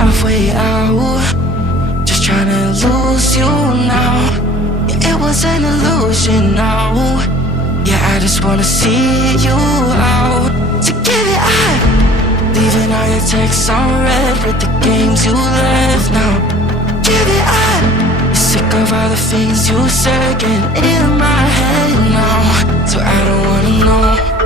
halfway out, just trying to lose you now. Yeah, it was an illusion now. Yeah, I just wanna see you out. So give it up, leaving all your texts on red with the games you left now. Give it up, you're sick of all the things you said getting in my head now. So I don't wanna know.